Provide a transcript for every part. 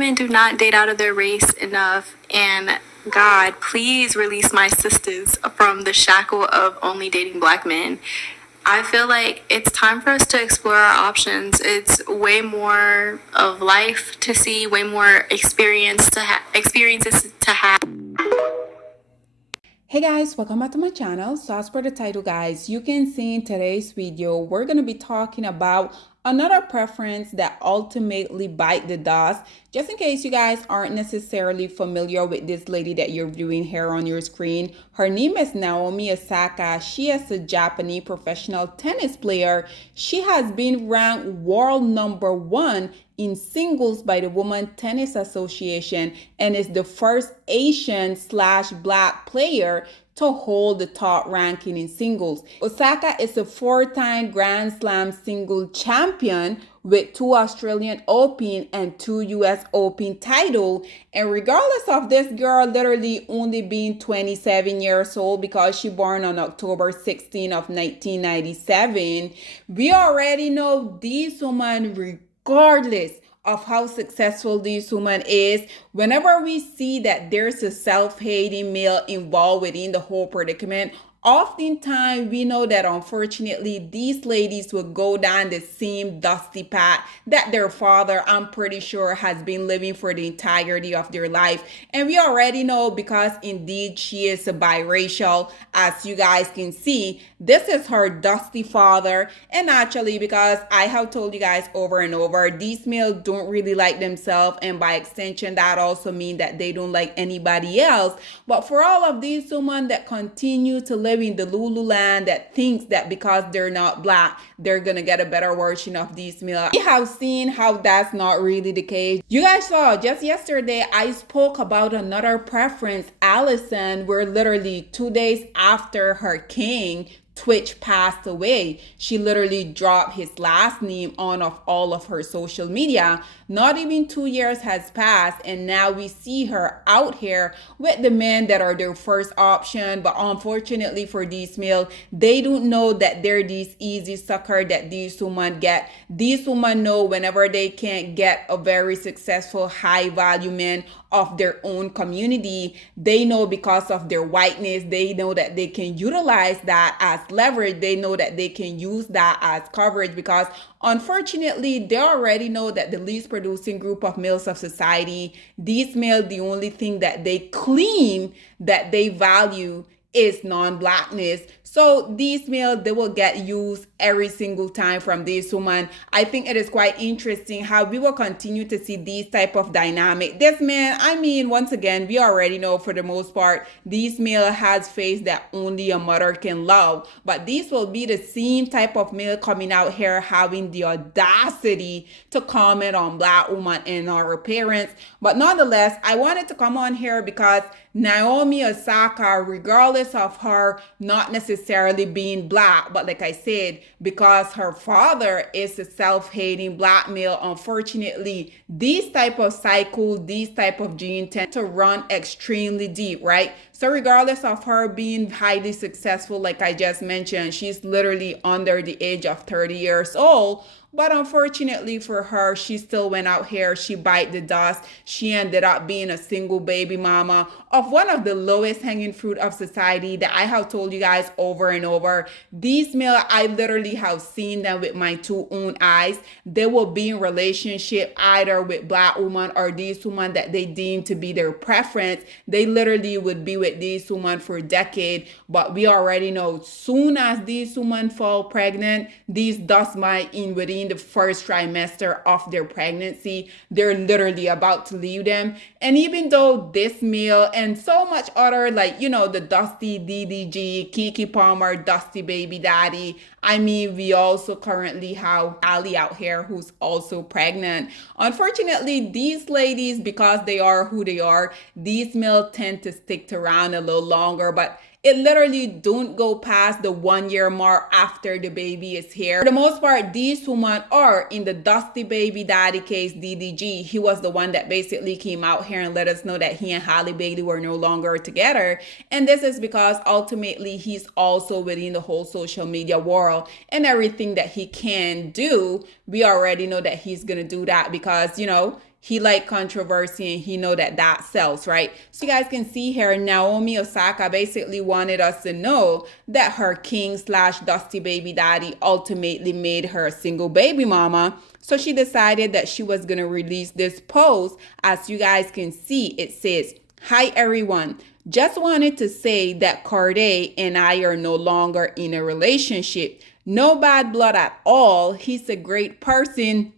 women do not date out of their race enough, and God, please release my sisters from the shackle of only dating black men. I feel like it's time for us to explore our options. It's way more of life to see, way more experiences to have. Hey guys, welcome back to my channel. So as per the title guys, you can see in today's video, we're going to be talking about another preference that ultimately bite the dust. Just in case you guys aren't necessarily familiar with this lady that you're viewing here on your screen, her name is Naomi Osaka. She is a Japanese professional tennis player. She has been ranked world #1 in singles by the Women's Tennis Association and is the first Asian/Black player to hold the top ranking in singles. Osaka is a 4-time Grand Slam single champion with 2 Australian Open and 2 US Open title. And regardless of this girl literally only being 27 years old because she born on October 16 of 1997, we already know this woman, regardless of how successful this woman is, whenever we see that there's a self-hating male involved within the whole predicament, oftentimes we know that unfortunately these ladies will go down the same dusty path that their father, I'm pretty sure, has been living for the entirety of their life. And we already know because indeed she is a biracial, as you guys can see, this is her dusty father. And actually, because I have told you guys over and over, these males don't really like themselves, and by extension that also means that they don't like anybody else. But for all of these women that continue to live in the Lululand, that thinks that because they're not black they're gonna get a better version of these males, we have seen how that's not really the case. You guys saw just yesterday I spoke about another preference, Allison, where literally 2 days after her king Twitch passed away, she literally dropped his last name on of all of her social media. Not even 2 years has passed, and now we see her out here with the men that are their first option. But unfortunately for these males, they don't know that they're these easy sucker that these women get. These women know whenever they can't get a very successful high value man of their own community, they know because of their whiteness, they know that they can utilize that as leverage. They know that they can use that as coverage because unfortunately they already know that the least producing group of males of society, these males, the only thing that they claim that they value is non-blackness. So these males, they will get used every single time from this woman. I think it is quite interesting how we will continue to see these type of dynamic. This man, I mean, once again, we already know for the most part, this male has face that only a mother can love. But these will be the same type of male coming out here having the audacity to comment on black women and our parents. But nonetheless, I wanted to come on here because Naomi Osaka, regardless of her not necessarily being black, but like I said, because her father is a self-hating black male, unfortunately, these type of cycle, these type of gene tend to run extremely deep, right? So regardless of her being highly successful, like I just mentioned, she's literally under the age of 30 years old. But unfortunately for her, she still went out here. She bite the dust. She ended up being a single baby mama of one of the lowest hanging fruit of society that I have told you guys over and over. These male, I literally have seen them with my 2 own eyes. They will be in relationship either with black women or these women that they deem to be their preference. They literally would be with these women for a decade. But we already know soon as these women fall pregnant, these dust might in within the first trimester of their pregnancy, they're literally about to leave them. And even though this male and so much other, like, you know, the Dusty DDG, Kiki Palmer, Dusty Baby Daddy, I mean, we also currently have Ali out here who's also pregnant. Unfortunately, these ladies, because they are who they are, these males tend to stick around a little longer, but it literally don't go past the 1 year mark after the baby is here. For the most part, these women are in the Dusty Baby Daddy case, DDG. He was the one that basically came out here and let us know that he and Halle Bailey were no longer together. And this is because ultimately he's also within the whole social media world, and everything that he can do, we already know that he's gonna do that because, you know, he like controversy and he know that that sells, right? So you guys can see here, Naomi Osaka basically wanted us to know that her king slash dusty baby daddy ultimately made her a single baby mama. So she decided that she was going to release this post. As you guys can see, it says, "Hi everyone. Just wanted to say that Corday and I are no longer in a relationship. No bad blood at all. He's a great person."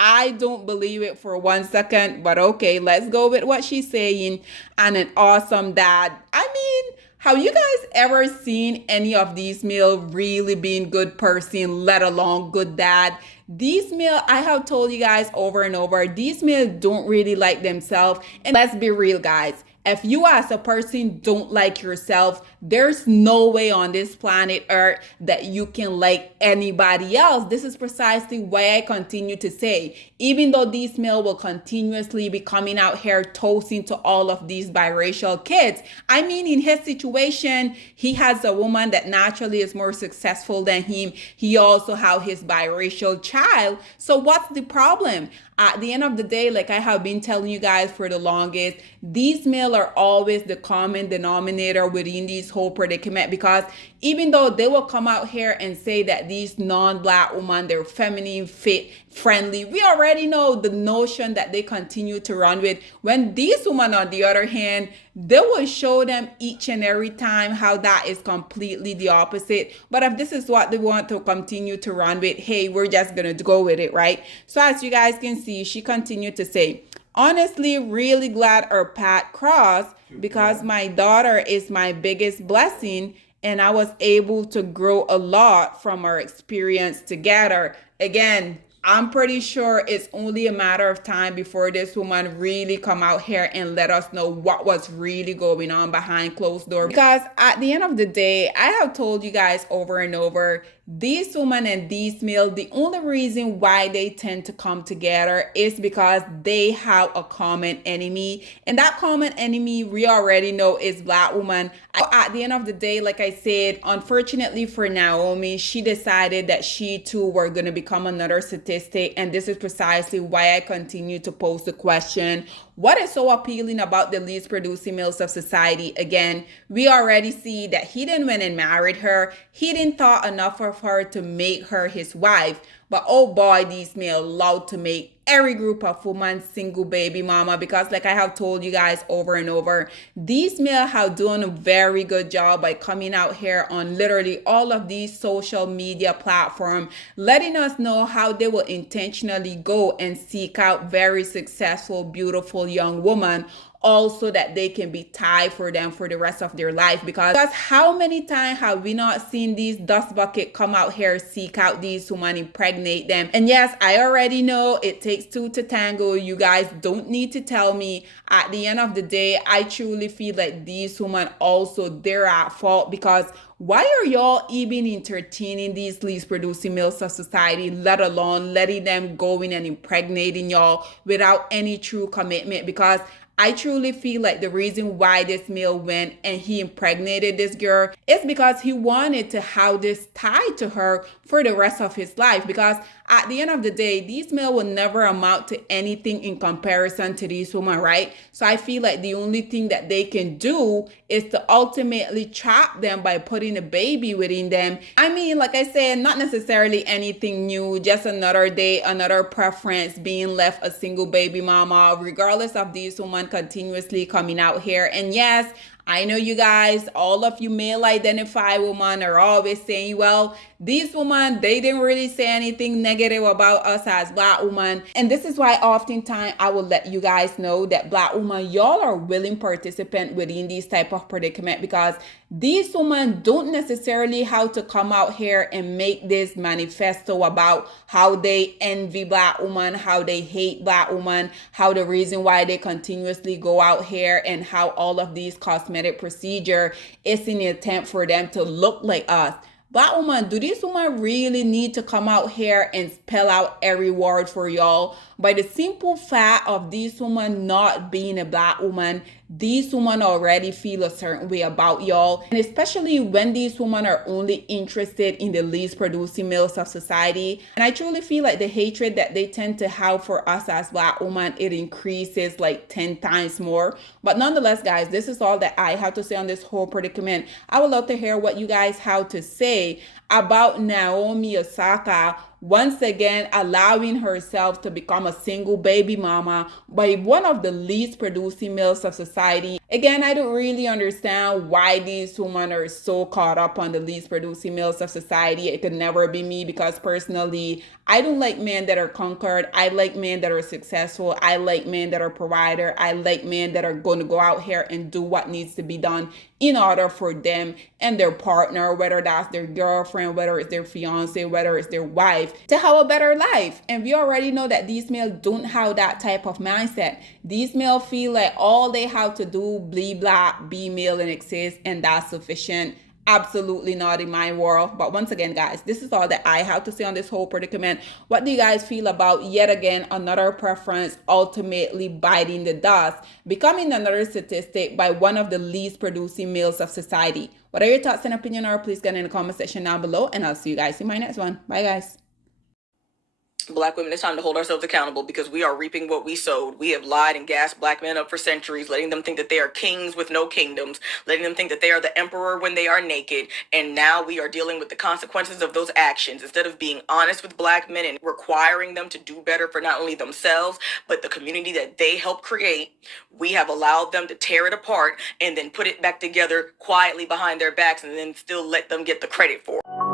I don't believe it for 1 second, but okay, let's go with what she's saying. And an awesome dad. I mean, have you guys ever seen any of these male really being good person, let alone good dad? These male, I have told you guys over and over, these male don't really like themselves. And let's be real, guys. If you as a person don't like yourself, there's no way on this planet Earth that you can like anybody else. This is precisely why I continue to say, even though these male will continuously be coming out here toasting to all of these biracial kids. I mean, in his situation, he has a woman that naturally is more successful than him. He also has his biracial child. So what's the problem? At the end of the day, like I have been telling you guys for the longest, these male are always the common denominator within these whole predicament, because even though they will come out here and say that these non-black women, they're feminine, fit, friendly, we already know the notion that they continue to run with. When these women, on the other hand, they will show them each and every time how that is completely the opposite. But if this is what they want to continue to run with, hey, we're just gonna go with it, right? So as you guys can see, she continued to say, "Honestly, really glad our path crossed because my daughter is my biggest blessing and I was able to grow a lot from our experience together." Again, I'm pretty sure it's only a matter of time before this woman really come out here and let us know what was really going on behind closed doors. Because at the end of the day, I have told you guys over and over, these women and these male, the only reason why they tend to come together is because they have a common enemy. And that common enemy, we already know, is black woman. At the end of the day, like I said, unfortunately for Naomi, she decided that she too were going to become another statistic. And this is precisely why I continue to pose the question, what is so appealing about the least producing males of society? Again, we already see that he didn't went and married her. He didn't thought enough of her to make her his wife. But oh boy, these males love to make every group of women single baby mama, because like I have told you guys over and over, these males have done a very good job by coming out here on literally all of these social media platforms, letting us know how they will intentionally go and seek out very successful, beautiful young woman, also that they can be tied for them for the rest of their life. Because how many times have we not seen these dust bucket come out here, seek out these women, impregnate them? And yes, I already know it takes two to tango. You guys don't need to tell me. At the end of the day, I truly feel like these women also, they're at fault, because why are y'all even entertaining these least producing males of society, let alone letting them go in and impregnating y'all without any true commitment? Because I truly feel like the reason why this male went and he impregnated this girl is because he wanted to have this tied to her for the rest of his life. Because at the end of the day, these male will never amount to anything in comparison to these women, right? So I feel like the only thing that they can do is to ultimately trap them by putting a baby within them. I mean, like I said, not necessarily anything new, just another day, another preference, being left a single baby mama, regardless of these women continuously coming out here. And yes, I know you guys, all of you male identified women are always saying, well, these women, they didn't really say anything negative about us as black women. And this is why oftentimes I will let you guys know that black women, y'all are willing participant within these type of predicament, because these women don't necessarily have to come out here and make this manifesto about how they envy black women, how they hate black women, how the reason why they continuously go out here and how all of these cosmetic procedure is in an attempt for them to look like us. Black woman, do these women really need to come out here and spell out every word for y'all? By the simple fact of these women not being a black woman, these women already feel a certain way about y'all. And especially when these women are only interested in the least producing males of society. And I truly feel like the hatred that they tend to have for us as Black women, it increases like 10 times more. But nonetheless, guys, this is all that I have to say on this whole predicament. I would love to hear what you guys have to say about Naomi Osaka once again allowing herself to become a single baby mama by one of the least producing males of society. Again, I don't really understand why these women are so caught up on the least producing males of society. It could never be me because personally, I don't like men that are conquered. I like men that are successful. I like men that are provider. I like men that are going to go out here and do what needs to be done in order for them and their partner, whether that's their girlfriend, whether it's their fiance, whether it's their wife, to have a better life. And we already know that these males don't have that type of mindset. These males feel like all they have to do, blah, blah, be male and exist, and that's sufficient. Absolutely not in my world. But once again, guys, this is all that I have to say on this whole predicament. What do you guys feel about yet again another preference ultimately biting the dust, becoming another statistic by one of the least producing males of society? What are your thoughts and opinion are? Please get in the comment section down below, and I'll see you guys in my next one. Bye, guys. Black women, it's time to hold ourselves accountable because we are reaping what we sowed. We have lied and gassed Black men up for centuries, letting them think that they are kings with no kingdoms, letting them think that they are the emperor when they are naked, and now we are dealing with the consequences of those actions. Instead of being honest with Black men and requiring them to do better for not only themselves, but the community that they helped create, we have allowed them to tear it apart and then put it back together quietly behind their backs and then still let them get the credit for it.